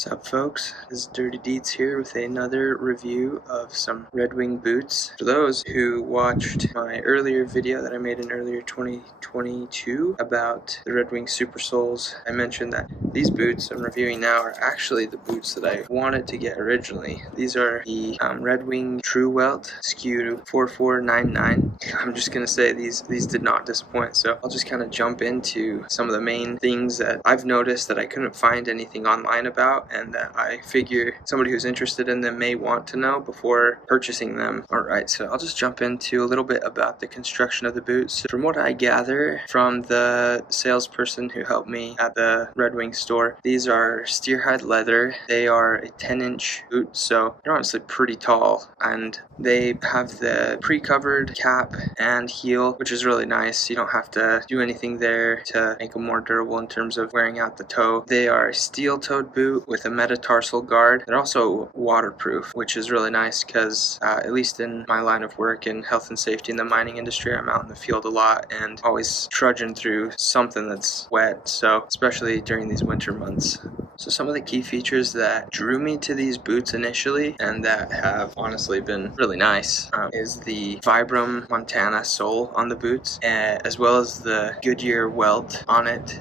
Sup folks, this is Dirty Deets here with another review of some Red Wing boots. For those who watched my earlier video that I made in earlier 2022 about the Red Wing Super Soles, I mentioned that these boots I'm reviewing now are actually the boots that I wanted to get originally. These are the Red Wing Truwelt SKU 4499. I'm just gonna say these did not disappoint, so I'll just kind of jump into some of the main things that I've noticed that I couldn't find anything online about, and that I figure somebody who's interested in them may want to know before purchasing them. Alright, so I'll just jump into a little bit about the construction of the boots. From what I gather from the salesperson who helped me at the Red Wing store, these are steerhide leather. They are a 10-inch boot, so they're honestly pretty tall, and they have the pre-covered cap and heel, which is really nice. You don't have to do anything there to make them more durable in terms of wearing out the toe. They are a steel-toed boot with a metatarsal guard. They're also waterproof, which is really nice because at least in my line of work in health and safety in the mining industry, I'm out in the field a lot and always trudging through something that's wet, so especially during these winter months. So some of the key features that drew me to these boots initially, and that have honestly been really nice, is the Vibram Montana sole on the boots, as well as the Goodyear welt on it.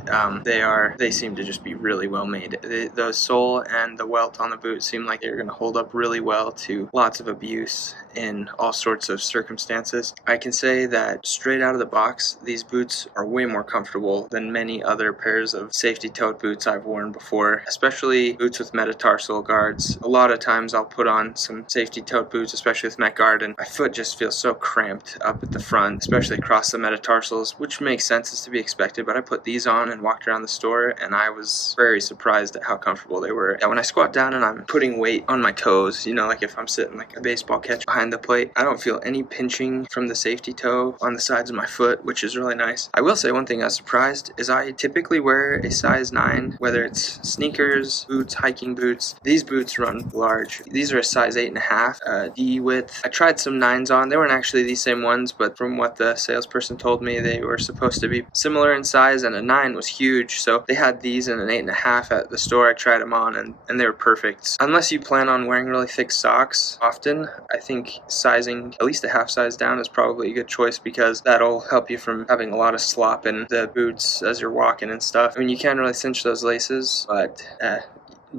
They seem to just be really well made. The sole and the welt on the boot seem like they're going to hold up really well to lots of abuse in all sorts of circumstances. I can say that straight out of the box, these boots are way more comfortable than many other pairs of safety-toed boots I've worn before, especially boots with metatarsal guards. A lot of times I'll put on some safety-toed boots, especially with Met Guard, and my foot just feels so cramped up at the front, especially across the metatarsals, which makes sense, is to be expected, but I put these on and walked around the store, and I was very surprised at how comfortable they were. When I squat down and I'm putting weight on my toes, you know, like if I'm sitting like a baseball catch behind the plate, I don't feel any pinching from the safety toe on the sides of my foot, which is really nice. I will say one thing I was surprised is I typically wear a size 9, whether it's sneakers, boots, hiking boots. These boots run large. These are a size 8.5 D width. I tried some 9s on. They weren't actually these same ones, but from what the salesperson told me, they were supposed to be similar in size, and a 9 was huge, so they had these in an 8.5 at the store. I tried them on, and they were perfect. Unless you plan on wearing really thick socks often, I think sizing at least a half size down is probably a good choice, because that'll help you from having a lot of slop in the boots as you're walking and stuff. I mean, you can really cinch those laces, but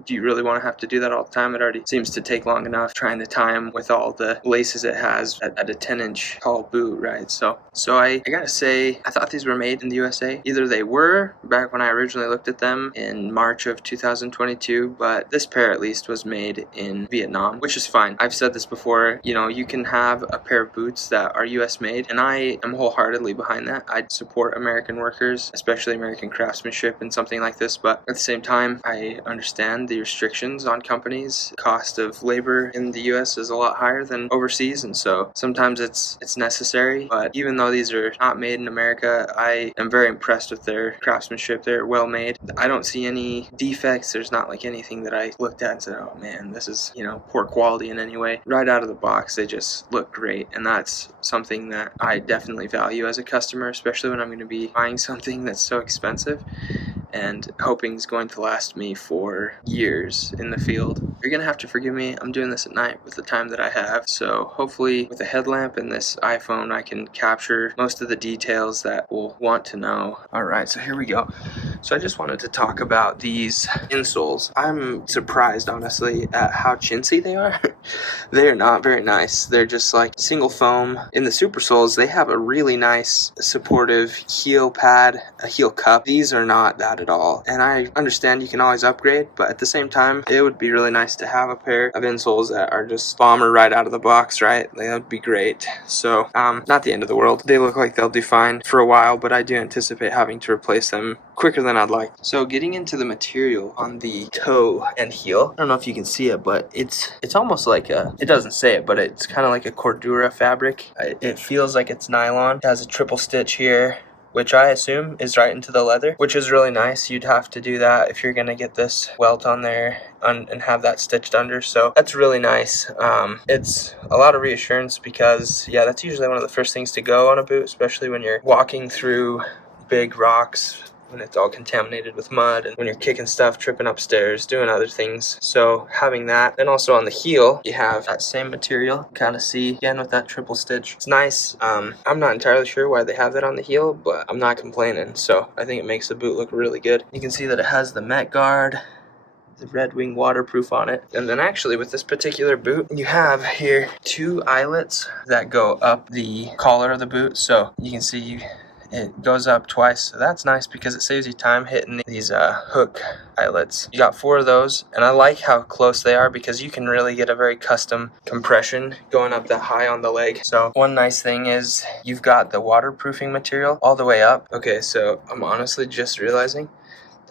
do you really want to have to do that all the time? It already seems to take long enough trying to tie them with all the laces it has at a 10-inch tall boot, right? So I gotta say, I thought these were made in the USA. Either they were back when I originally looked at them in March of 2022, but this pair at least was made in Vietnam, which is fine. I've said this before, you know, you can have a pair of boots that are US made, and I am wholeheartedly behind that. I'd support American workers, especially American craftsmanship in something like this, but at the same time, I understand the restrictions on companies. Cost of labor in the US is a lot higher than overseas, and so sometimes it's necessary. But even though these are not made in America, I am very impressed with their craftsmanship. They're well made. I don't see any defects. There's not like anything that I looked at and said, oh man, this is, you know, poor quality in any way. Right out of the box, they just look great, and that's something that I definitely value as a customer, especially when I'm going to be buying something that's so expensive and hoping is going to last me for years in the field. You're gonna have to forgive me, I'm doing this at night with the time that I have, so hopefully with a headlamp and this iPhone I can capture most of the details that we'll want to know. Alright, so here we go. So I just wanted to talk about these insoles. I'm surprised, honestly, at how chintzy they are. They're not very nice. They're just like single foam. In the super soles, they have a really nice supportive heel pad, a heel cup. These are not that at all. And I understand you can always upgrade, but at the same time, it would be really nice to have a pair of insoles that are just bomber right out of the box, right? That would be great. So, not the end of the world. They look like they'll do fine for a while, but I do anticipate having to replace them quicker than I'd like. So getting into the material on the toe and heel, I don't know if you can see it, but it's almost like it doesn't say it, but it's kind of like a Cordura fabric. It feels like it's nylon. It has a triple stitch here, which I assume is right into the leather, which is really nice. You'd have to do that if you're gonna get this welt on there and have that stitched under, so that's really nice. It's a lot of reassurance because, yeah, that's usually one of the first things to go on a boot, especially when you're walking through big rocks, when it's all contaminated with mud and when you're kicking stuff, tripping upstairs, doing other things. So having that, and also on the heel you have that same material, kind of see again with that triple stitch. It's nice. I'm not entirely sure why they have that on the heel, but I'm not complaining. So I think it makes the boot look really good. You can see that it has the Met Guard, the Red Wing waterproof on it. And then actually with this particular boot, you have here 2 eyelets that go up the collar of the boot. So you can see it goes up twice. So that's nice because it saves you time hitting these hook eyelets. You got 4 of those, and I like how close they are because you can really get a very custom compression going up that high on the leg. So one nice thing is you've got the waterproofing material all the way up. Okay, so I'm honestly just realizing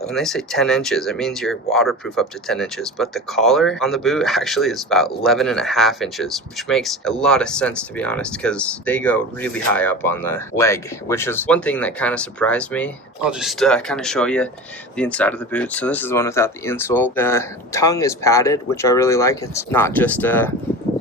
when they say 10 inches, it means you're waterproof up to 10 inches. But the collar on the boot actually is about 11.5 inches, which makes a lot of sense, to be honest, because they go really high up on the leg, which is one thing that kind of surprised me. I'll just kind of show you the inside of the boot. So this is the one without the insole. The tongue is padded, which I really like. It's not just a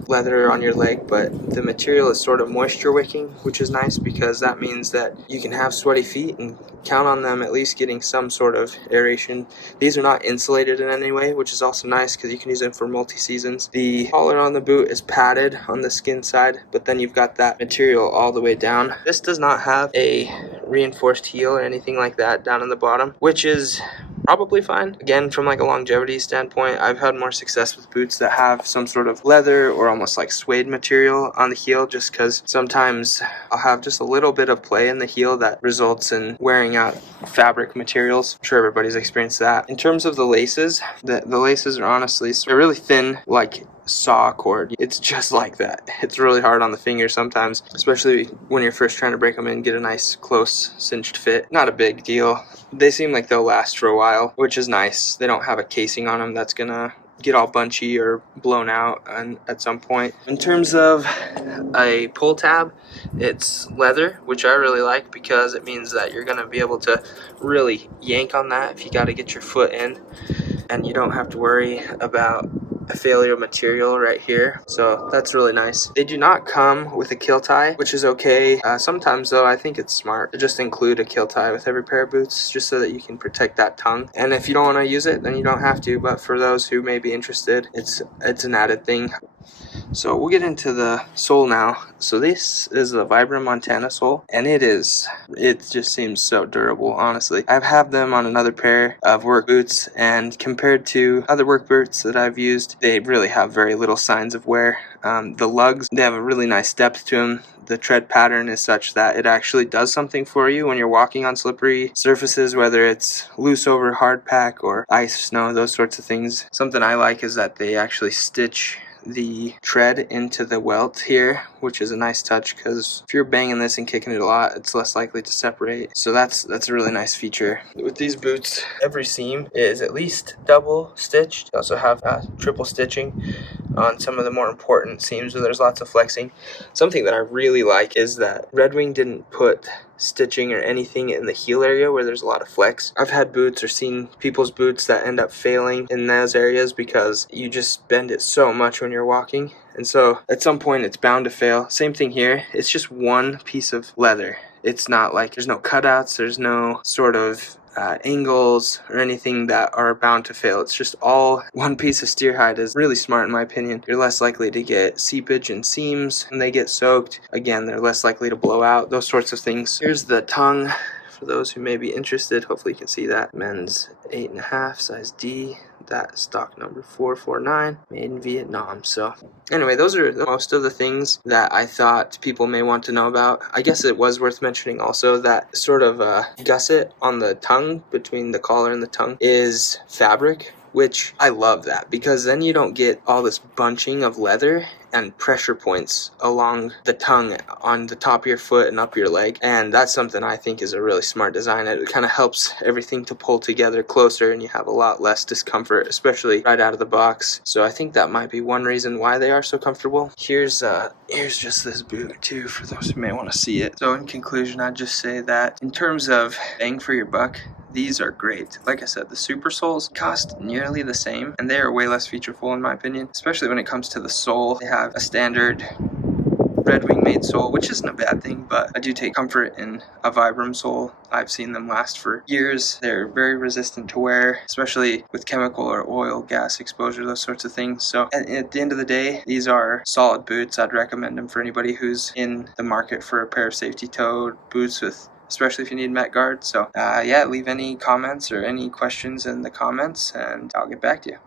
leather on your leg, but the material is sort of moisture wicking, which is nice because that means that you can have sweaty feet and count on them at least getting some sort of aeration. These are not insulated in any way, which is also nice because you can use them for multi-seasons. The collar on the boot is padded on the skin side, but then you've got that material all the way down. This does not have a reinforced heel or anything like that down in the bottom, which is probably fine. Again, from like a longevity standpoint, I've had more success with boots that have some sort of leather or almost like suede material on the heel, just because sometimes I'll have just a little bit of play in the heel that results in wearing out fabric materials. I'm sure everybody's experienced that. In terms of the laces, the laces are honestly, they're really thin, like saw cord. It's just like that. It's really hard on the finger sometimes, especially when you're first trying to break them in, get a nice close cinched fit. Not a big deal. They seem like they'll last for a while, which is nice. They don't have a casing on them that's gonna get all bunchy or blown out at some point. In terms of a pull tab, it's leather, which I really like because it means that you're gonna be able to really yank on that if you got to get your foot in, and you don't have to worry about a failure of material right here. So that's really nice. They do not come with a kill tie, which is okay. Sometimes though, I think it's smart to just include a kill tie with every pair of boots, just so that you can protect that tongue. And if you don't want to use it, then you don't have to, but for those who may be interested, it's an added thing. So we'll get into the sole now. So this is the Vibram Montana sole, and it just seems so durable, honestly. I've had them on another pair of work boots, and compared to other work boots that I've used, they really have very little signs of wear. The lugs, they have a really nice depth to them. The tread pattern is such that it actually does something for you when you're walking on slippery surfaces, whether it's loose over hard pack or ice, snow, those sorts of things. Something I like is that they actually stitch the tread into the welt here, which is a nice touch because if you're banging this and kicking it a lot, it's less likely to separate. So that's a really nice feature. With these boots, every seam is at least double stitched. They also have triple stitching on some of the more important seams where there's lots of flexing. Something that I really like is that Red Wing didn't put stitching or anything in the heel area where there's a lot of flex. I've had boots or seen people's boots that end up failing in those areas because you just bend it so much when you're walking, and so at some point it's bound to fail. Same thing here. It's just one piece of leather. It's not like there's no cutouts, there's no sort of angles or anything that are bound to fail. It's just all one piece of steer hide. Is really smart in my opinion. You're less likely to get seepage and seams when they get soaked. Again, they're less likely to blow out, those sorts of things. Here's the tongue for those who may be interested. Hopefully you can see that. Men's 8.5, size D. That stock number 449, made in Vietnam. So anyway, those are most of the things that I thought people may want to know about. I guess it was worth mentioning also that sort of gusset on the tongue, between the collar and the tongue, is fabric, which I love that because then you don't get all this bunching of leather and pressure points along the tongue on the top of your foot and up your leg, and that's something I think is a really smart design. It kind of helps everything to pull together closer and you have a lot less discomfort, especially right out of the box. So I think that might be one reason why they are so comfortable. Here's just this boot too for those who may want to see it. So in conclusion, I'd just say that in terms of bang for your buck, these are great. Like I said, the super soles cost nearly the same, and they are way less featureful in my opinion, especially when it comes to the sole. They have a standard Red Wing made sole, which isn't a bad thing, but I do take comfort in a Vibram sole. I've seen them last for years. They're very resistant to wear, especially with chemical or oil, gas exposure, those sorts of things. So at the end of the day, these are solid boots. I'd recommend them for anybody who's in the market for a pair of safety-toed boots, especially if you need Met Guard. So yeah, leave any comments or any questions in the comments, and I'll get back to you.